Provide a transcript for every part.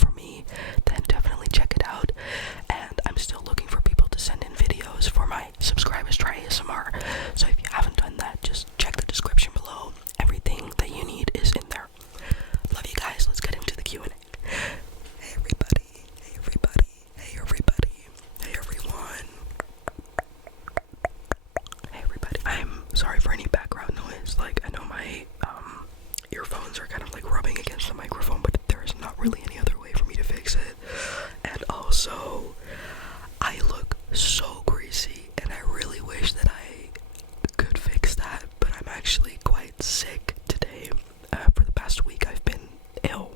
for me, then definitely check it out. And I'm still looking for people to send in videos for my subscribers try ASMR. So if you haven't done that, just check the description below. Everything that you need is in there. Love you guys. Let's get into the Q&A. Hey everybody. Hey everybody. Hey everybody. Hey everyone. Hey everybody. I'm sorry for any background noise. Like, I know my earphones are kind of like rubbing against the microphone, but there is not really any other way for me to fix it. And also, I look so greasy, and I really wish that I could fix that, but I'm actually quite sick today. For the past week, I've been ill,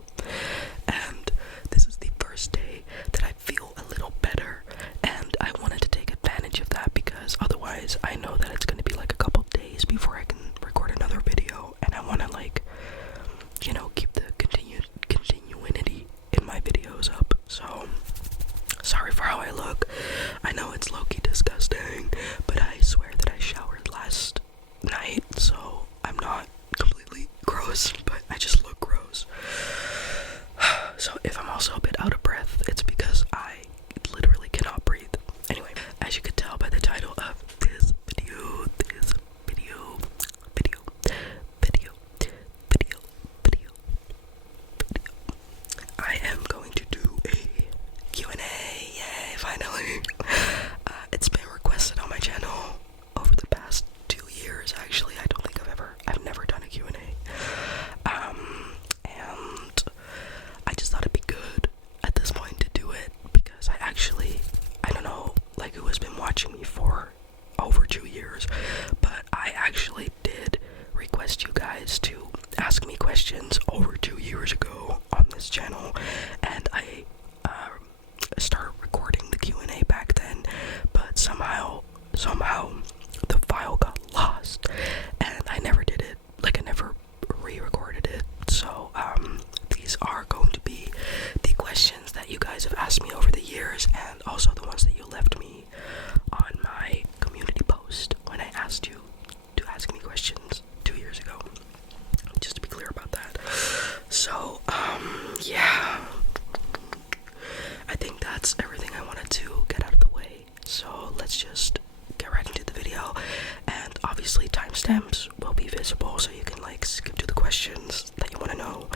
and this is the first day that I feel a little better, and I wanted to take advantage of that because otherwise I know that it's going to be like a couple days before I can record another video, and I want to, like, you know, keep the continuity in my videos up. So sorry for how I look. I know it's low-key disgusting, but I swear that I showered last night, so I'm not completely gross, but I just look gross. So if I'm also a bit out of breath, it's because I literally cannot breathe. Anyway, as you could tell by the title of this video, I am going to do a Q&A. Yay, finally. It's been requested on my channel over the past 2 years. Actually, I don't think I've never done a Q&A. And I just thought it'd be good at this point to do it because I don't know, like, who has been watching me for over 2 years, but I actually did request you guys to ask me questions over 2 years ago on this channel, and I started recording the Q&A back then, but somehow the file got lost, and I never did it. Like, I never re-recorded it. So these are going to be the questions that you guys have asked me over the years, and also the ones that you left me on my community post when I asked you to ask me questions 2 years ago. Just to be clear about that. So yeah, I think that's everything I wanted to get out of the way. So let's just get right into the video, and obviously timestamps will be visible so you can, like, skip to the questions that you want to know.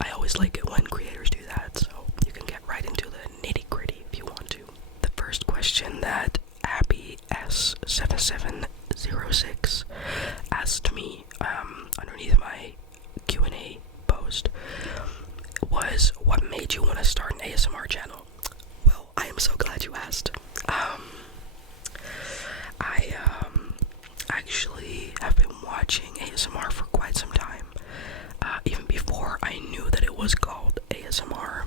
I always like it when creators do that, so you can get right into the nitty-gritty if you want to. The first question that Abby S7706 asked me underneath my Q&A post was, what made you want to start an ASMR channel? Well, I am so glad you asked. I actually have been watching ASMR for quite some time, even before I knew that it was called ASMR.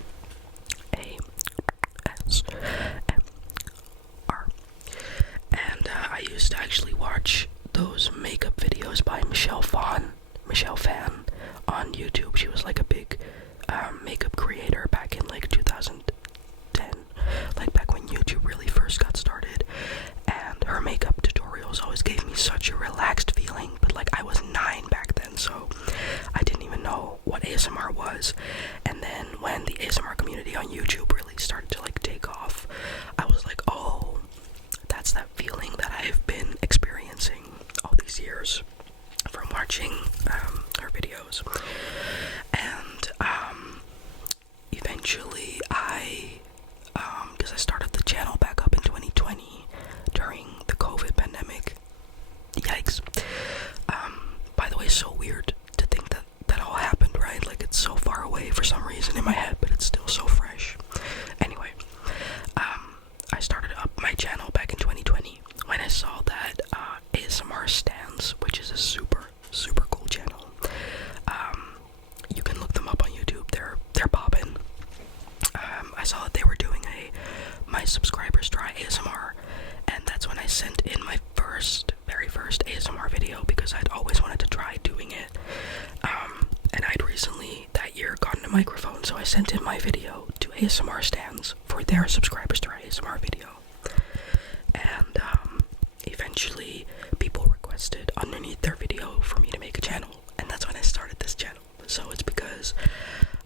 And I used to actually watch those makeup videos by Michelle Fan on YouTube. She was like a big makeup creator back in like 2010, like back when YouTube really first got started, and her makeup tutorials always gave me such a relaxed feeling. But like, I was 9 back then, so I didn't even know what ASMR was. And then when the ASMR community on YouTube really started to like take off, I was like, oh, that's that feeling that I've been experiencing all these years from watching her videos. And eventually because I started the channel back up in 2020 during the COVID pandemic. Yikes. By the way, so weird to think that that all happened, right? Like, it's so far away for some reason in my head, but it's still so fresh. Anyway, I started up my channel back in 2020 when I saw that ASMR Stands, which is a super cool channel. You can look them up on YouTube. They're poppin'. I saw that they were doing my subscribers try ASMR, and that's when I sent in my very first ASMR video, because I'd always wanted to try doing it. And I'd recently that year gotten a microphone, so I sent in my video to ASMR Stands for their subscribers try ASMR video. And eventually people requested underneath their video for me to make a channel, and that's when I started this channel. So it's because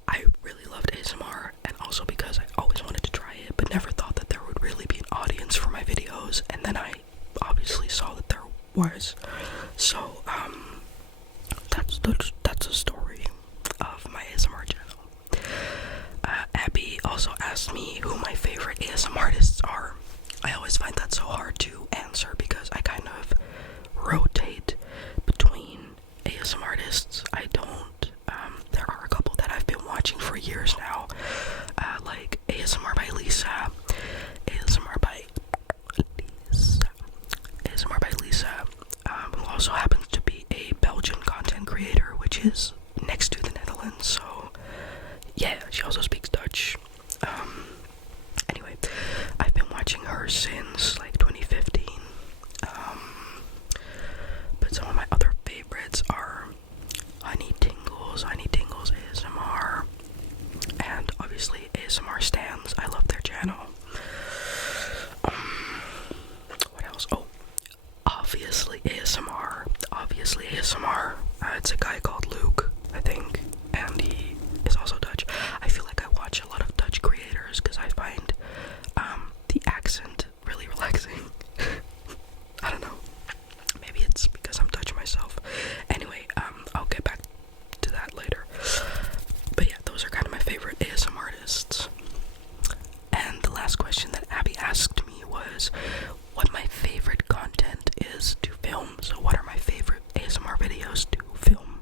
I really loved ASMR, also because I always wanted to try it, but never thought that there would really be an audience for my videos, and then I obviously saw that there was. So, that's a story of my ASMR channel. Abby also asked me who my favorite ASMR artists are. I always find that so hard to answer because I kind of rotate between ASMR artists. I don't, there are a couple that I've been watching for years now, like ASMR by Lisa, who also happens to be a Belgian content creator, which is next to the Netherlands, so yeah, she also speaks Dutch. Anyway, I've been watching her since like 2015, but some of my other favorites are Honey Tingles ASMR, and obviously ASMR Stans. I love their channel. What else? Oh, obviously ASMR. It's a guy called Luke, I think, and he is also Dutch. I feel like I watch a lot of Dutch creators because I find the accent really relaxing. I don't know. Maybe it's because I'm Dutch myself. Anyway, I'll get back to that later. But yeah, those are kind of my favorite ASMR artists. And the last question that Abby asked me was what my favorite content is to film. So what are my favorite ASMR videos to film?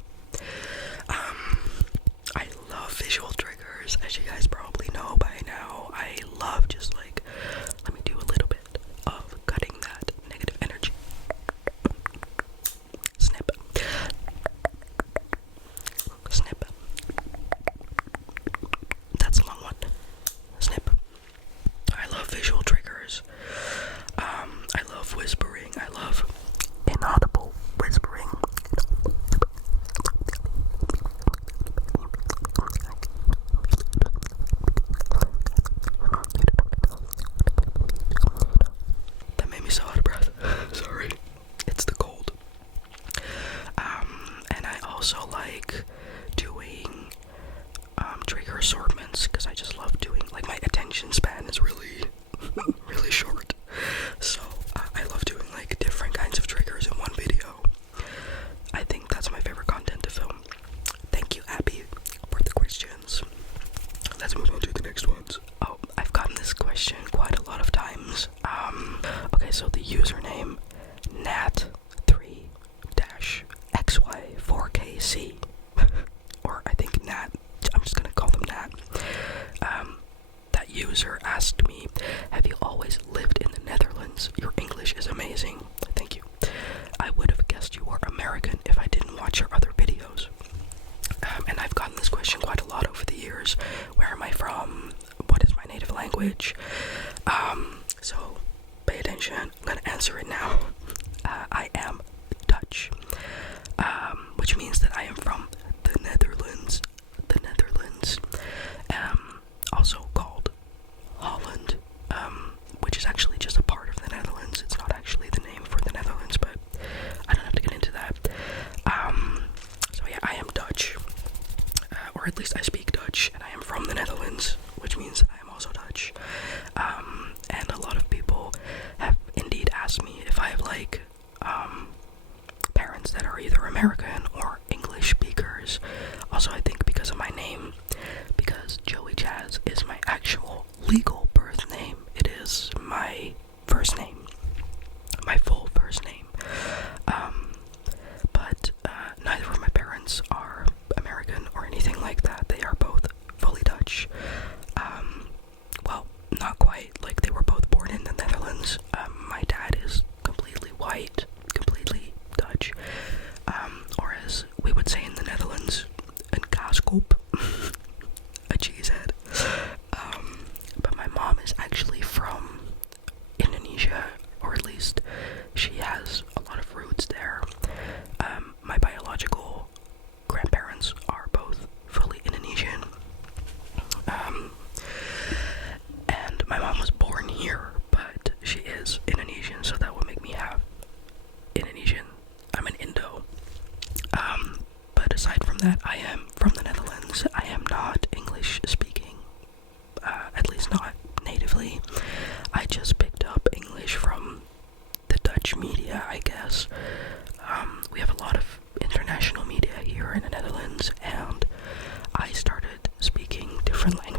I love visual triggers, as you guys probably know by now. I love just like, let me do a little bit of cutting that negative energy. Snip. Snip. That's a long one. Snip. I love visual triggers. I love whispering. I love inaudible whispering. That made me so out of breath. Sorry. It's the cold. And I also like doing trigger assortments because I just love doing, like, my attention span is really really short, so I love doing like different kinds of triggers in one video. I think that's my favorite content to film. Thank you, Abby, for the questions. Let's move on to the next ones. Oh, I've gotten this question quite a lot of times. Okay, so the username Nat3-XY4KC, or I think Nat, I'm just gonna call them Nat. That user asked me, have you always lived in the Netherlands? Your English is amazing. Thank you. I would have guessed you were American if I didn't watch your other videos. And I've gotten this question quite a lot over the years. Where am I from? What is my native language? So pay attention. I'm gonna answer it now. I am Dutch, which means that I am from the Netherlands. Also called Holland, which is actually just a part of the Netherlands. It's not actually the name for the Netherlands, but I don't have to get into that. So yeah, I am Dutch, or at least I speak Dutch, and I am from the Netherlands, which means that I am also Dutch. And a lot of people have indeed asked me if I have like parents that are either American or English speakers. Also, I think because of my name, because Joey Jazz is my actual legal birth name. It is my first name, my full first name. But neither of my parents are American or anything like that. They are both fully Dutch. Well, not quite. Like, they were both born in the Netherlands. My dad is completely white, completely Dutch. Or as we would say in the Netherlands, een kaaskop. A cheesehead. But my mom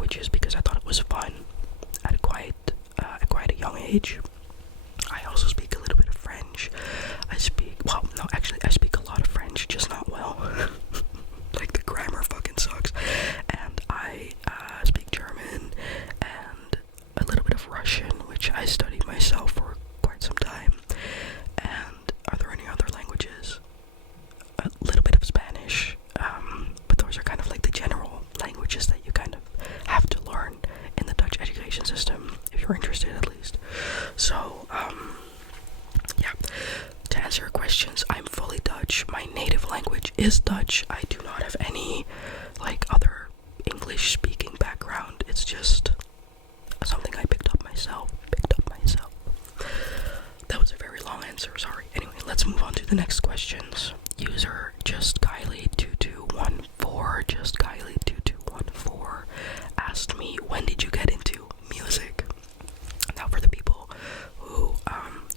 languages because I thought it was fun at quite a young age. I also speak a little bit of French. I speak a lot of French, just not well. Like, the grammar fucking sucks. And I speak German and a little bit of Russian, which I studied myself for quite some time. And are there any other languages? A little bit of Spanish, but those are kind of like the general languages that you kind of have to learn in the Dutch education system, if you're interested at least. So, yeah, to answer your questions, I'm fully Dutch. My native language is Dutch. I do not have any, like, other English-speaking background. It's just something I picked up myself. That was a very long answer, sorry. Anyway, let's move on to the next questions. User JustKylie2214 asked me, when did you get into music? Now, for the people who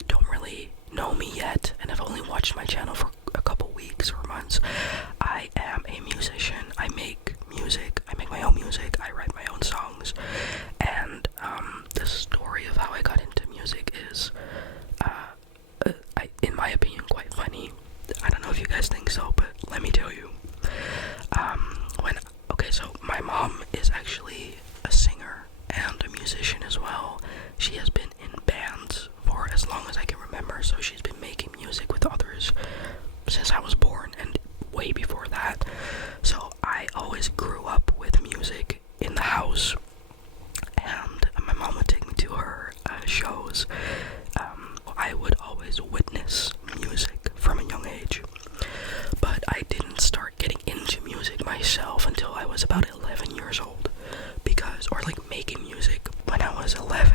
don't really know me yet and have only watched my channel for a couple weeks or months, I am a musician. I make music. I make my own music. I write my own songs. And the story of how I got into music is, in my opinion, quite funny. I don't know if you guys think so, but let me tell you. So my mom is actually a singer and a musician as well. She has been in bands for as long as I can remember, so she's been making music with others since I was born and way before that. So I always grew up with music in the house, and my mom would take me to her shows. I would always witness music from a young age, but I didn't start getting into music myself until I was about 11 years old, or like making music when I was 11.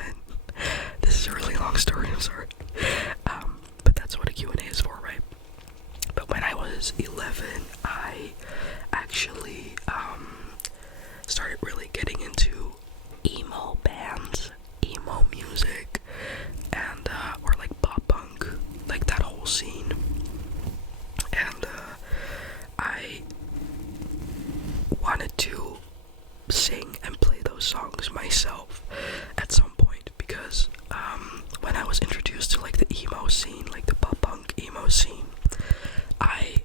This is a really long story, I'm sorry. But that's what a Q&A is for, right? But when I was 11, I actually started really getting into emo bands, emo music, and or like pop punk, like that whole scene. And I wanted to sing and play those songs myself at some point, because when I was introduced to like the emo scene, like the pop punk emo scene, I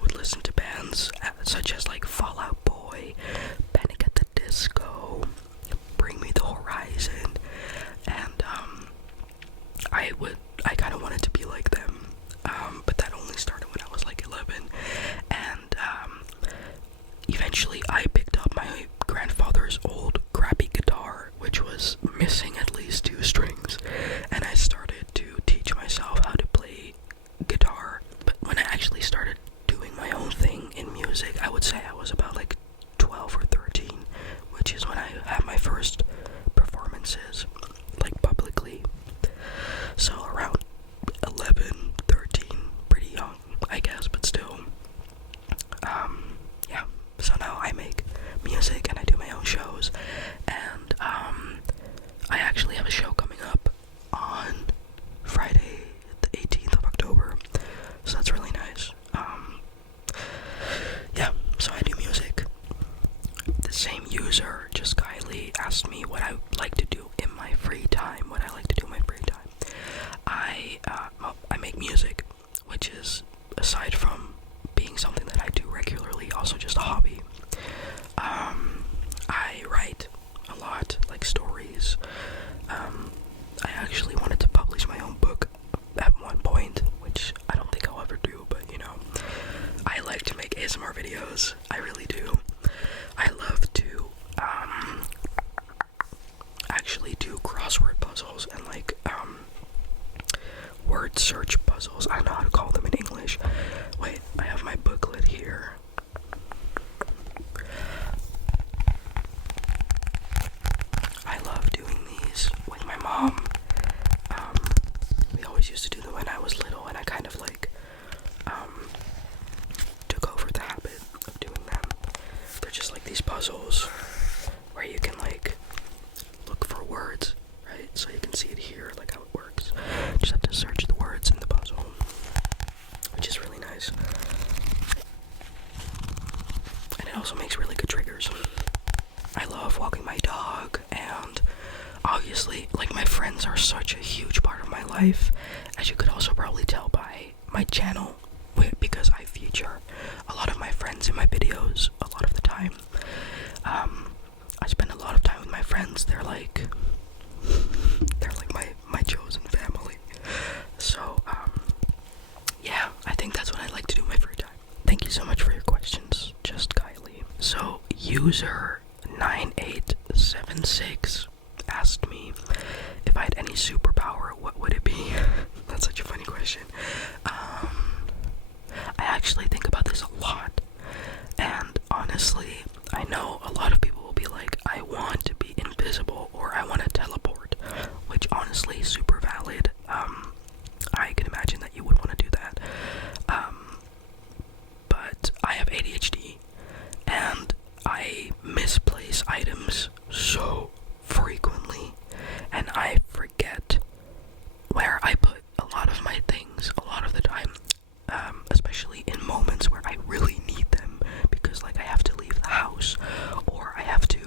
would listen to bands such as like Fall Out Boy, Panic at the Disco, Bring Me the Horizon, and I kind of wanted to be like them, but that only started when I was like 11, and eventually I picked up my grandfather's old crappy guitar, which was missing at least 2 strings, and I started to teach myself how to play guitar. But when I actually started doing my own thing in music, I would say I was about like 12 or 13, which is when I had my first performances, like publicly. So around 11, 13, pretty young, I guess, but still. Yeah, so now I make music and I do my own shows, and I actually have a show coming up on Friday, the 18th of October, so that's really nice. Yeah, so I do music. The same user, Just Kylie, asked me what I like to do in my free time, I make music, which is, aside from being something that I do regularly, also just a hobby. I write a lot, like stories. I actually wanted to publish my own book at one point, which I don't think I'll ever do, but you know, I like to make ASMR videos. I really do. I love to actually do crossword puzzles and like word search puzzles. I don't know how to call them in English. Wait, I have my booklet here. I love doing these with my mom. We always used to do them when I was little, and I kind of like took over the habit of doing them. They're just like these puzzles where you can like look for words, right? So you can see it here, like how it works. Just have to search the words in the puzzle, which is really nice. dog, and obviously, like, my friends are such a huge part of my life, as you could also probably tell by my channel, because I feature a lot of my friends in my videos a lot of the time. I spend a lot of time with my friends. They're like my chosen family. So yeah, I think that's what I like to do in my free time. Thank you so much for your questions, just Kylie. So user 9876 asked me if I had any superpower, what would it be? That's such a funny question. I actually think about this a lot, and honestly, I know a lot of people will be like, I want to be invisible, or I want to teleport, which honestly is super valid. I can imagine that you would want to do that. But I have ADHD, and I misplace items so frequently, and I forget where I put a lot of my things a lot of the time, especially in moments where I really need them, because like I have to leave the house, or I have to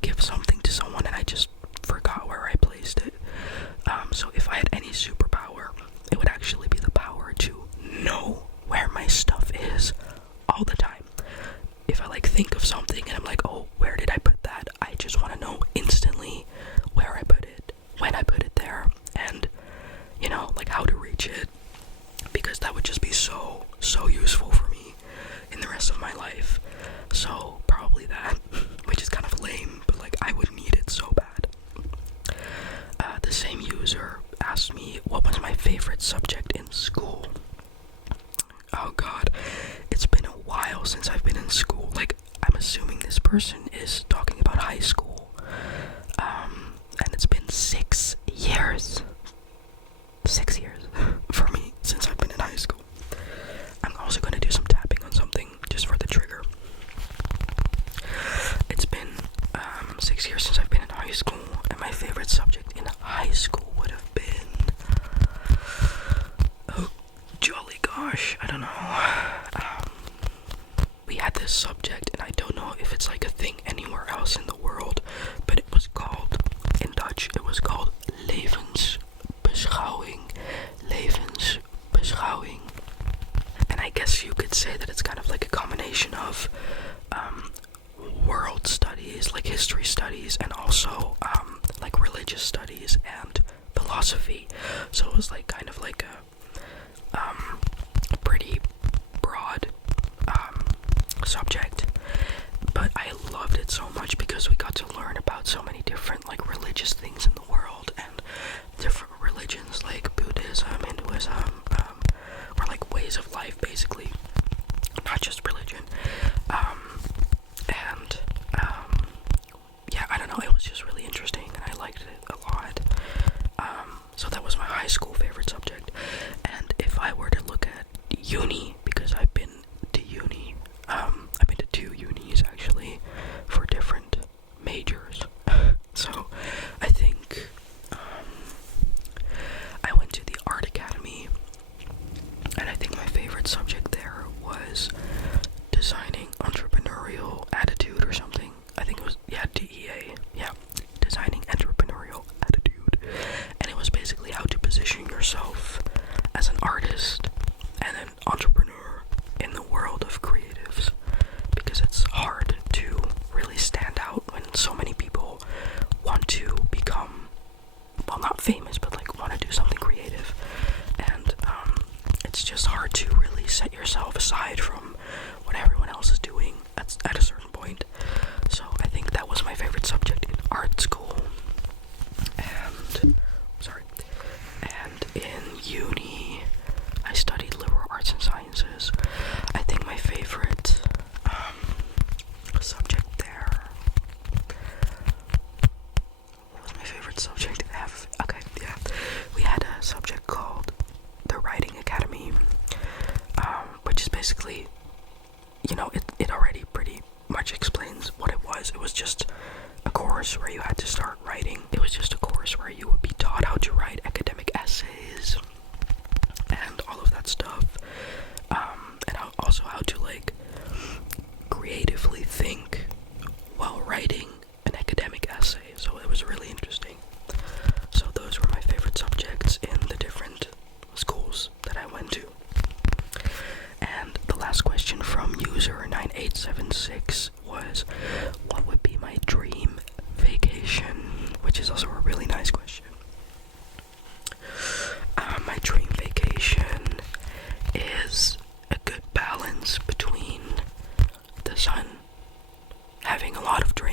give something to someone and I just forgot where I placed it. So if I had any superpower, it would actually be the power to know where my stuff is all the time. If I like think of something and I'm like, oh, where did I put that? I just want to know instantly where I put it, when I put it there, and like how to reach it, because that would just be so useful for me in the rest of my life. So probably that, which is kind of lame, but like I would need it so bad. The same user asked me what was my favorite subject in school. Oh god, it's been a while since I've been in school. Like, I'm assuming this person is talking about high school. And it's been 6 years. 6 years for me since I've been in high school. I'm also going to do some tapping on something just for the trigger. It's been 6 years since I've been in high school, and my favorite subject in high school would have been, oh jolly gosh, I don't know. We had this subject, and I don't know if it's like a thing anywhere else in the world, but it was called, in Dutch, it was called levensbeschouwing. And I guess you could say that it's kind of like a combination of world studies, like history studies, and also like religious studies and philosophy. So it was like kind of like a pretty broad subject, but I loved it so much because we got to learn about so many different like religious things in the world, and different religions like Buddhism, Hinduism, or like ways of life, basically, not just religion. Yeah, I don't know, it was just really interesting, and I liked it a lot. So that was my high school favorite subject. And if I were to look at uni, because I've been to uni, I've been to 2 unis actually for different majors. So I think I went to the art academy, and I think my favorite subject there was designing entrepreneurial attitude or something. I think it was, yeah, DEA, yeah, designing entrepreneurial attitude. And it was basically how to position yourself as an artist and an entrepreneur in the world of creatives, because it's hard to really stand out when so many people want to become, well, not famous, but like want to do something creative, and it's just hard to really set yourself aside from what everyone else is doing at a certain point. So I think that was my favorite subject in art school. And in uni I studied liberal arts and sciences. I think my favorite subject there, what was my favorite subject? We had a subject called the Writing Academy, which is basically, it already pretty much explains what it was. It was just a course where you had to start writing. It was just a course where you would be taught how to write academic essays and all of that stuff, and also how to like creatively think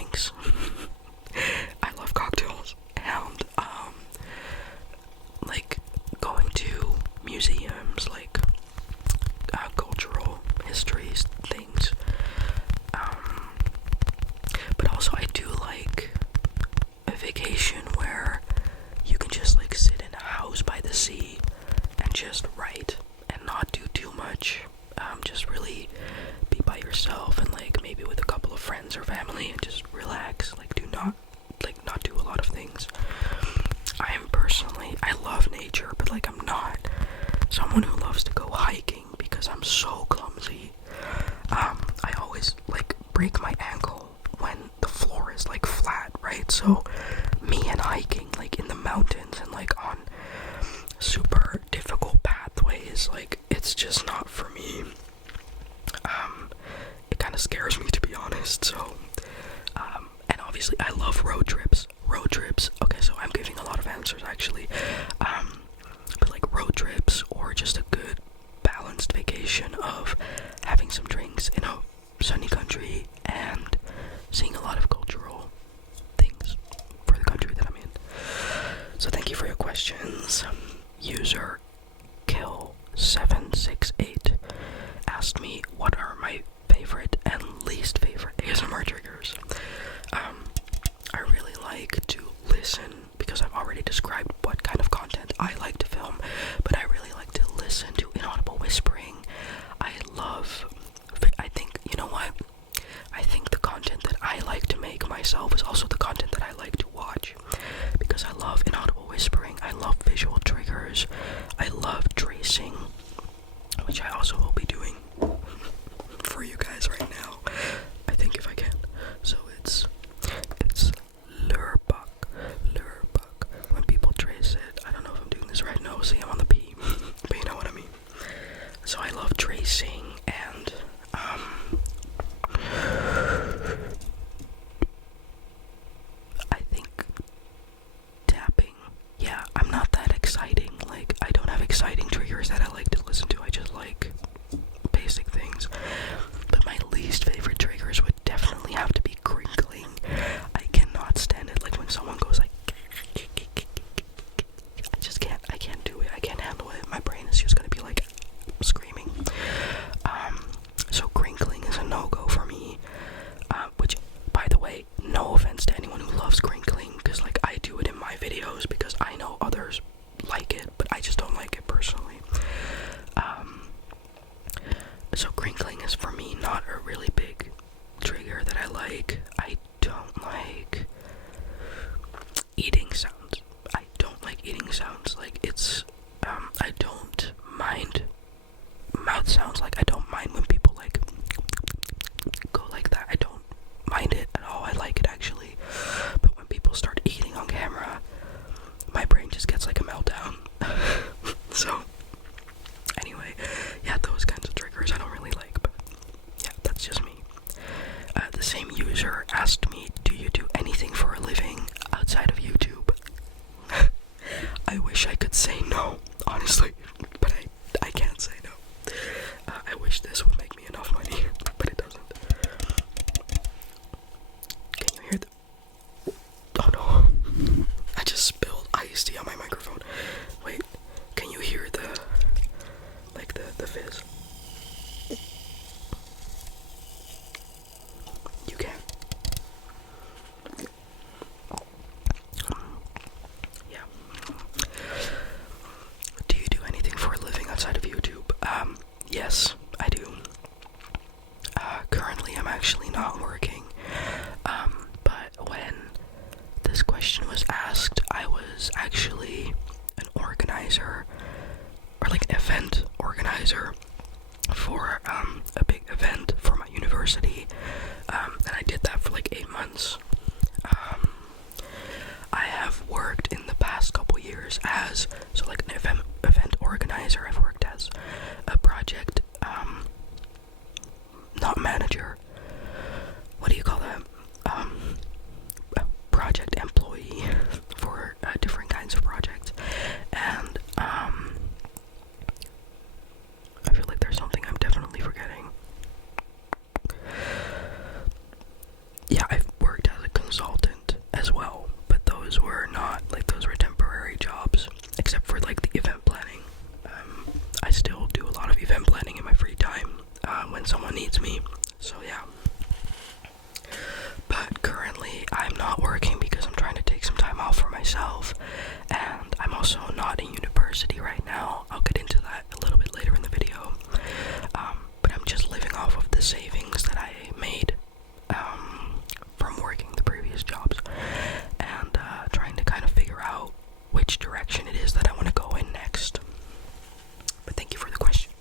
drinks. I love cocktails, and like going to museums, like cultural histories things. But also I do like a vacation where you can just like sit in a house by the sea and just write and not do too much. Just really be by yourself and like maybe with a couple of friends or family and just relax. Like not do a lot of things. I love nature, but like I'm not someone who loves to go hiking because I'm so clumsy. I always like break my ankle when the floor is like flat, right? So me and hiking like in the mountains and like on super difficult pathways, like it's just not for me. It kind of scares me, to be honest. So and obviously I love road trips. Okay, so I'm giving a lot of answers actually. But like road trips or just a good balanced vacation of having some drinks in a sunny country and seeing a lot of cultural things for the country that I'm in. So thank you for your questions. User Kill768 asked me what are my favorite and least favorite ASMR triggers. I really like to listen, because I've already described what kind of content I like to film, but I really like to listen to inaudible whispering. I think, you know what? I think the content that I like to make myself is also the content that I like to watch, because I love inaudible whispering, I love visual triggers, I love tracing, which I also will be doing for you guys right now, I think, if I can. So it's Lurbach. When people trace it, I don't know if I'm doing this right. No, see, I'm on the P, but you know what I mean. So I love tracing and I think tapping. Yeah, I'm not that exciting. Like, I don't have exciting triggers that I like to listen to. I just like basic things. But my least favorite triggers would definitely have to be crinkling. I cannot stand it. Like when someone goes like, I can't do it. I can't handle it. My brain is just gonna be like screaming. So crinkling is a no-go for me. Which, by the way, no offense to anyone who loves crinkling, because like I do it in my videos because I know others like it, but I just don't like it personally. So crinkling is for me not a really big trigger that I like. I don't like eating sounds. I don't like eating sounds. Like it's, I don't mind mouth sounds. Like I don't mind when people like go like that. I don't mind it at all. I like it actually. But when people start eating on camera, my brain just gets like a meltdown. So anyway, yeah, those kinds of triggers I don't really like, but yeah, that's just me. The same user asked me, do you do anything for a living outside of YouTube? I wish I could say no, honestly, but I can't say no. I university right now. I'll get into that a little bit later in the video. But I'm just living off of the savings that I made from working the previous jobs, and trying to kind of figure out which direction it is that I want to go in next. But thank you for the question.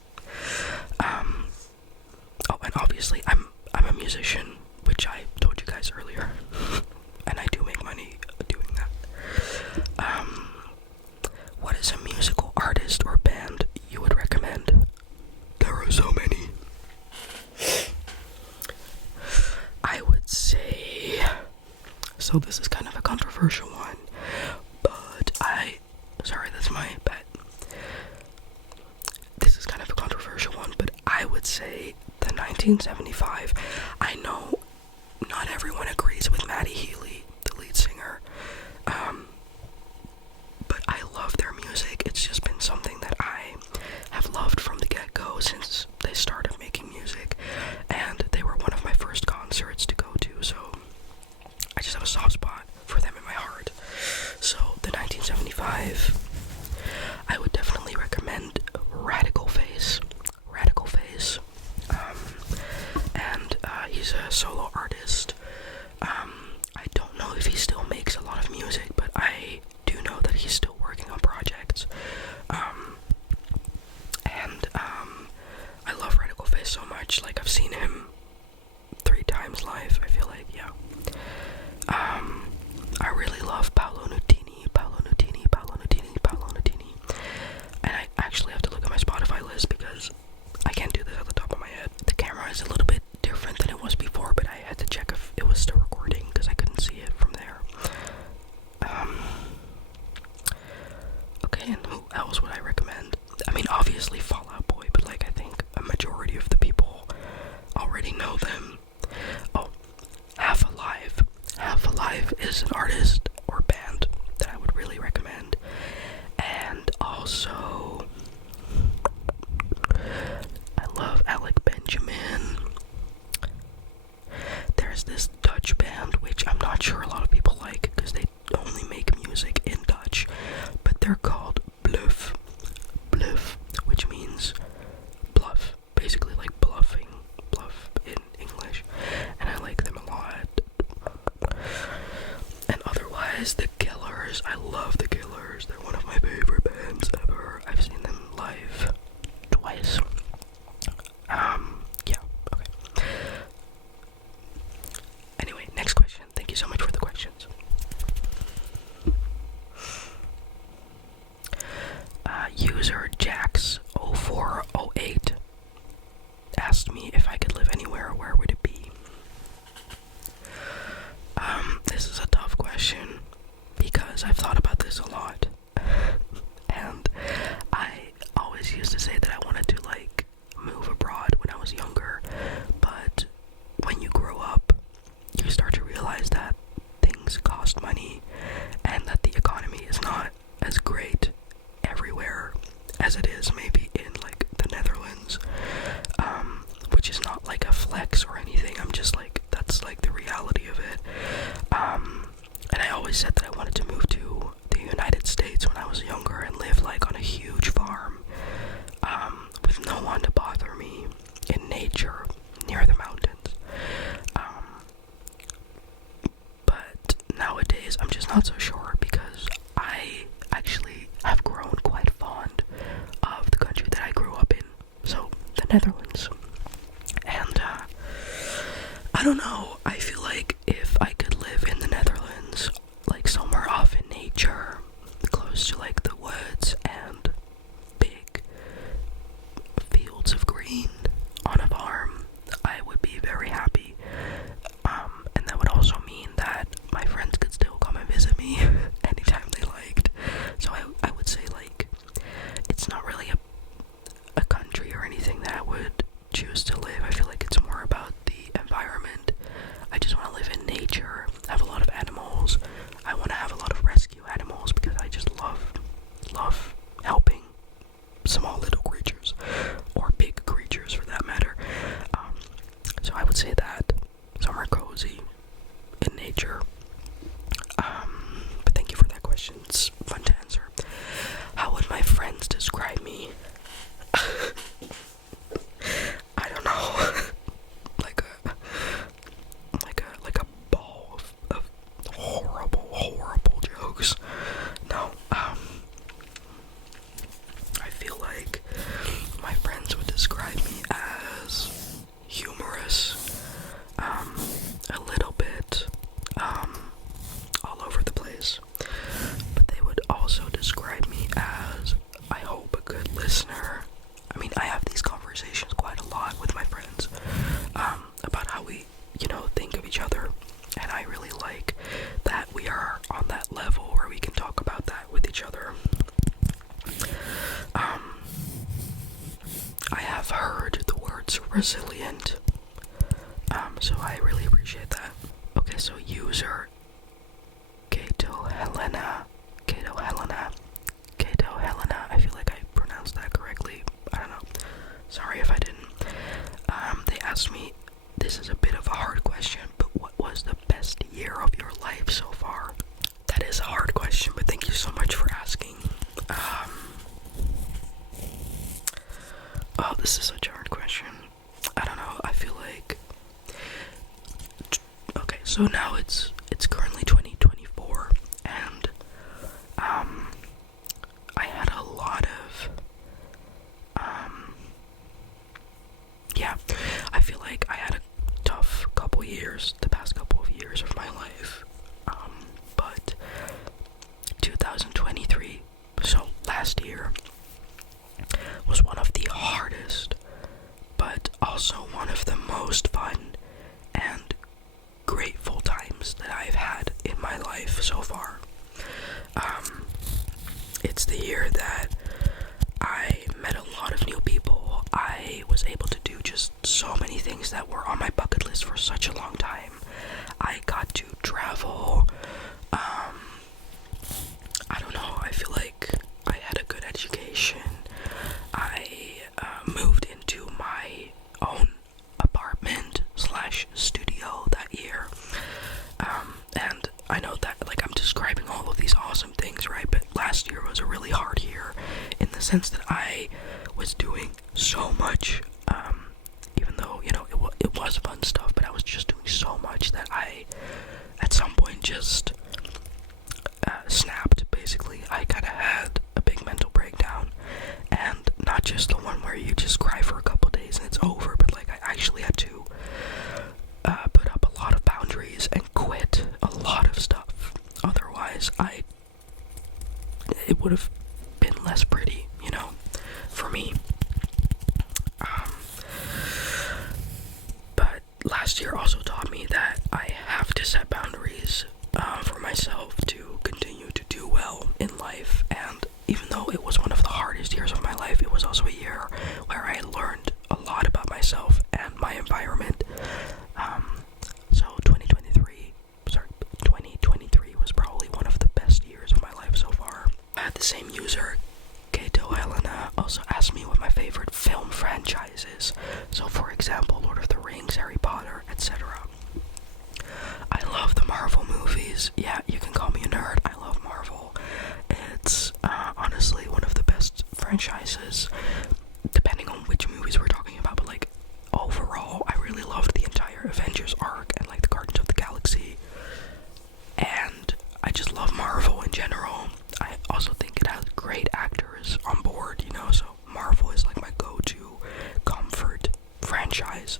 Oh, and obviously I'm a musician, which I told you guys earlier, and I do make money doing that. What is a musical artist or band you would recommend? There are so many. I would say, so this is kind of a controversial one, but sorry, that's my bet. This is kind of a controversial one, but I would say the 1975. I know not everyone agrees with Maddie Healy, the lead singer, but I love their music. It's just been something that I have loved from the get-go since they started making music, and they were one of my first concerts to go to, so I just have a soft spot for them in my heart. So the 1975, I would definitely recommend Radical Face, and he's a solo artist. I don't know if he still makes a lot of music, but I do know that he's still working on projects. I love Radical Face so much. Like, I've seen him 3 times live, I feel like, yeah. I really love Paolo Nutini. And I actually have to look at my Spotify list because I can't do this at the top of my head. The camera is a little bit different than it was before, but I had to check if it was still recording because I couldn't see it from there. Okay, and who else would I recommend? I mean, obviously Fall Out Boy, but like, I think a majority of the people already know them. Oh, Half Alive. Half Alive is an artist or band that I would really recommend. And also, I love Alec Benjamin. There's this Dutch band, which I'm not sure a lot of people like because they only make music in Dutch, but they're called Bluff, which means bluff, basically like bluff in English, and I like them a lot. And otherwise, The Killers, I love The Killers. They're one of my favorite bands ever. I've seen them live twice. Yeah, okay. Anyway, next question. Thank you so much for the questions. User Jax0408 asked me if I could live anywhere, where would it be? This is a tough question because I've thought about this a lot. And I always used to say that I wanted to like move abroad when I was younger, but when you grow up, you start to realize that things cost money and that the economy is not as great everywhere as it is maybe in like the Netherlands, which is not like a flex or anything. I'm just like, that's like the reality of it. And I always said that I wanted to move to the United States when I was younger and live like on a huge farm, with no one to bother me, in nature, near the mountains. But nowadays I'm just not so sure because I actually have grown quite fond of the country that I grew up in, so the Netherlands. And I don't know, I feel like if I could live in the Netherlands, like somewhere off in nature, close to like the woods and big fields of green on a farm, I would be very happy. And that would also mean that my friends could still come and visit me anytime they liked. So I would say like, it's not really a country or anything that I would choose to live. I feel like it's more about the environment resilient. So I really appreciate that. Okay, so user Kato Helena, I feel like I pronounced that correctly. I don't know. Sorry if I didn't. They asked me, this is a bit of a hard question, but what was the best year of your life so far? That is a hard question, but thank you so much for asking. Oh, this is such a hard question. I don't know, I feel like... Okay, so now it's currently 2024, and I had a lot of... yeah, I feel like I had a tough couple years, the past couple of years of my life, but 2023, so last year, was one of the hardest, but also one of the most fun and grateful times that I've had in my life so far. It's the year that I met a lot of new people. I was able to do just so many things that were on my bucket list for such a long time. I got to travel. I don't know, I feel like I had a good education. I moved into my own apartment / studio that year. And I know that, like, I'm describing all of these awesome things, right? But last year was a really hard year in the sense that I was doing so much, even though, you know, it was fun stuff, but I was just doing so much that I, at some point, just snapped, basically. I kind of had a big mental breakdown, and not just the one where you just cry for a couple days and it's over, but like I actually had to put up a lot of boundaries and quit a lot of stuff. Otherwise, it would have been less pretty, you know, for me. But last year also taught me that I have to set boundaries for myself to continue to do well in life. And even though it was one of the hardest years of my life, it was also a year where I learned a lot about myself and my environment. So 2023 was probably one of the best years of my life so far. I had the same user, Kato Helena, also asked me what my favorite film franchise is. So for example, Lord of the Rings, Harry Potter, etc. I love the Marvel movies. Yeah, you can call me a nerd. I love Marvel. It's honestly one of the best franchises, depending on which movies we're talking about, but like overall, I really loved the entire Avengers arc and like the Guardians of the Galaxy, and I just love Marvel in general. I also think it has great actors on board, you know, so Marvel is like my go-to comfort franchise.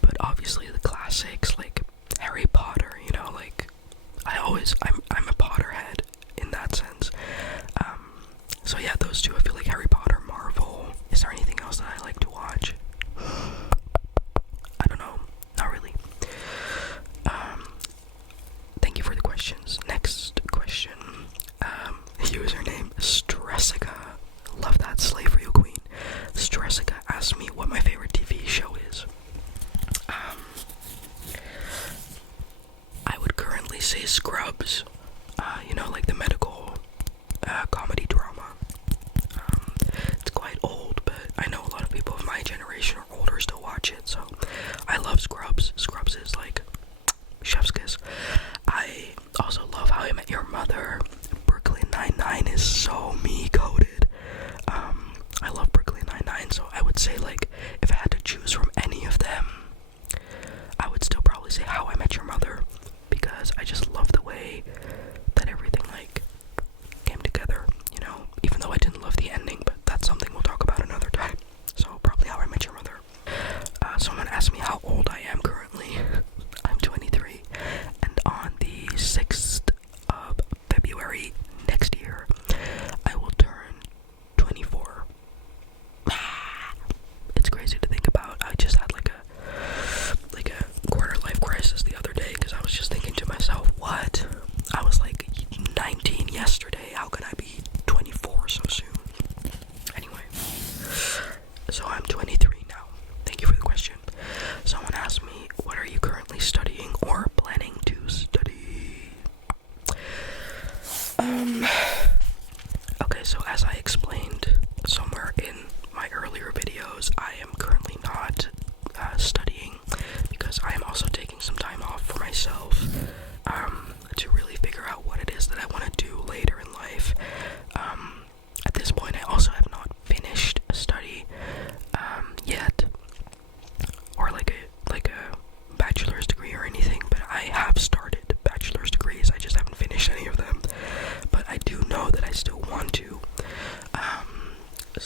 But obviously the classic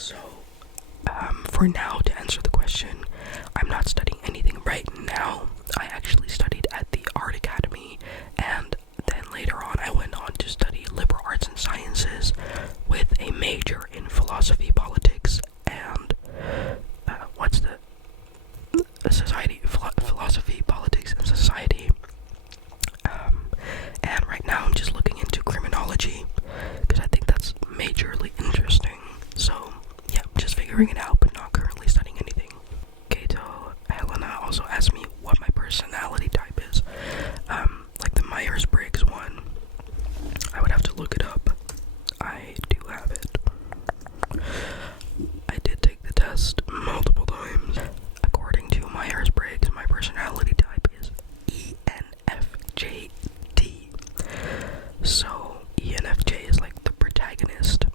So, for now, to answer the question, I'm not studying anything right now. I actually studied at the Art Academy, and then later on I went on to study liberal arts and sciences with a major in philosophy, politics, and philosophy, politics, and society. And right now I'm just looking into criminology because I think that's majorly interesting. So yeah, just figuring it out, but not currently studying anything. Kato Helena also asked me what my personality type is. Like the Myers-Briggs one. I would have to look it up. I do have it. I did take the test multiple times. According to Myers-Briggs, my personality type is ENFJD. So ENFJ is like the protagonist.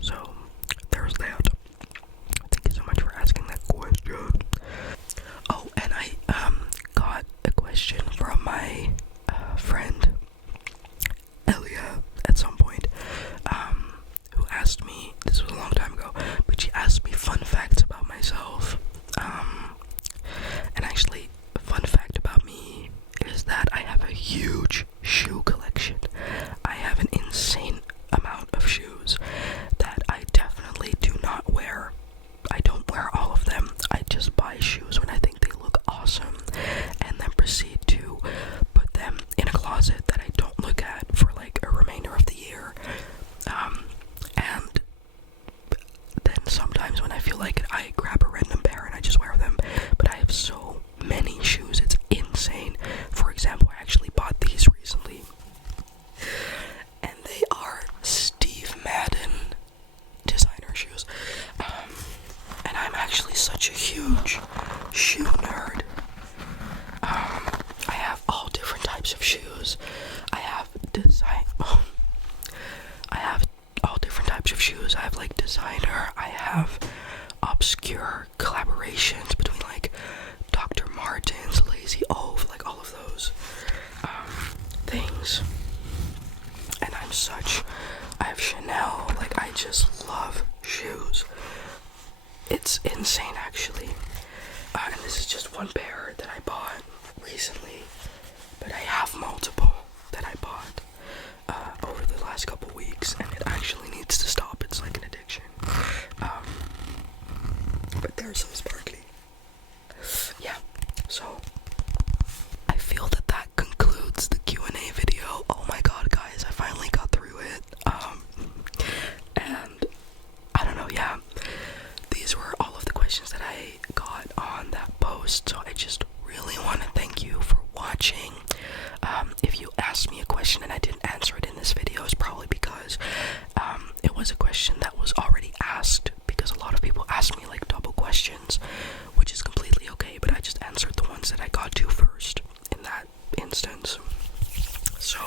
So there's that. Thank you so much for asking that question. Oh, and I got a question from my friend Elia at some point, who asked me, this was a long time ago, but she asked me fun facts about myself. And actually, a fun fact about me is that I have a huge shoe collection. I have an insane amount of shoes that I definitely do not wear. I don't wear all of them. I just buy shoes when I think they look awesome and then proceed to put them in a closet that I don't look at for like a remainder of the year. And then sometimes when I feel like it, I grab a random pair and I just wear them. But I have so many shoes, it's insane. For example, I actually bought these recently, and they are Steve Madden designer shoes. And I'm actually such a huge shoe nerd. I have all different types of shoes. I have all different types of shoes. I have like designer. I have obscure collaborations between like Dr. Martens, Lazy Ove, like all of those things. And I have Chanel. Like, I just love shoes. It's insane, actually. And this is just one pair that I bought recently, but I have multiple that I bought over the last couple weeks, and it actually needs to stop. It's like an addiction. But they're so sparkly. Yeah, so I feel that concludes the Q&A video. Oh my god, guys, I finally got through it. And I don't know, yeah. These were all of the questions that I got on that post, so I just really want to thank you for watching. If you asked me a question and I didn't answer it in this video, it's probably because it was a question that was already asked, because a lot of people ask me like double questions, which is completely okay, but I just answered the ones that I got to first in that instance. So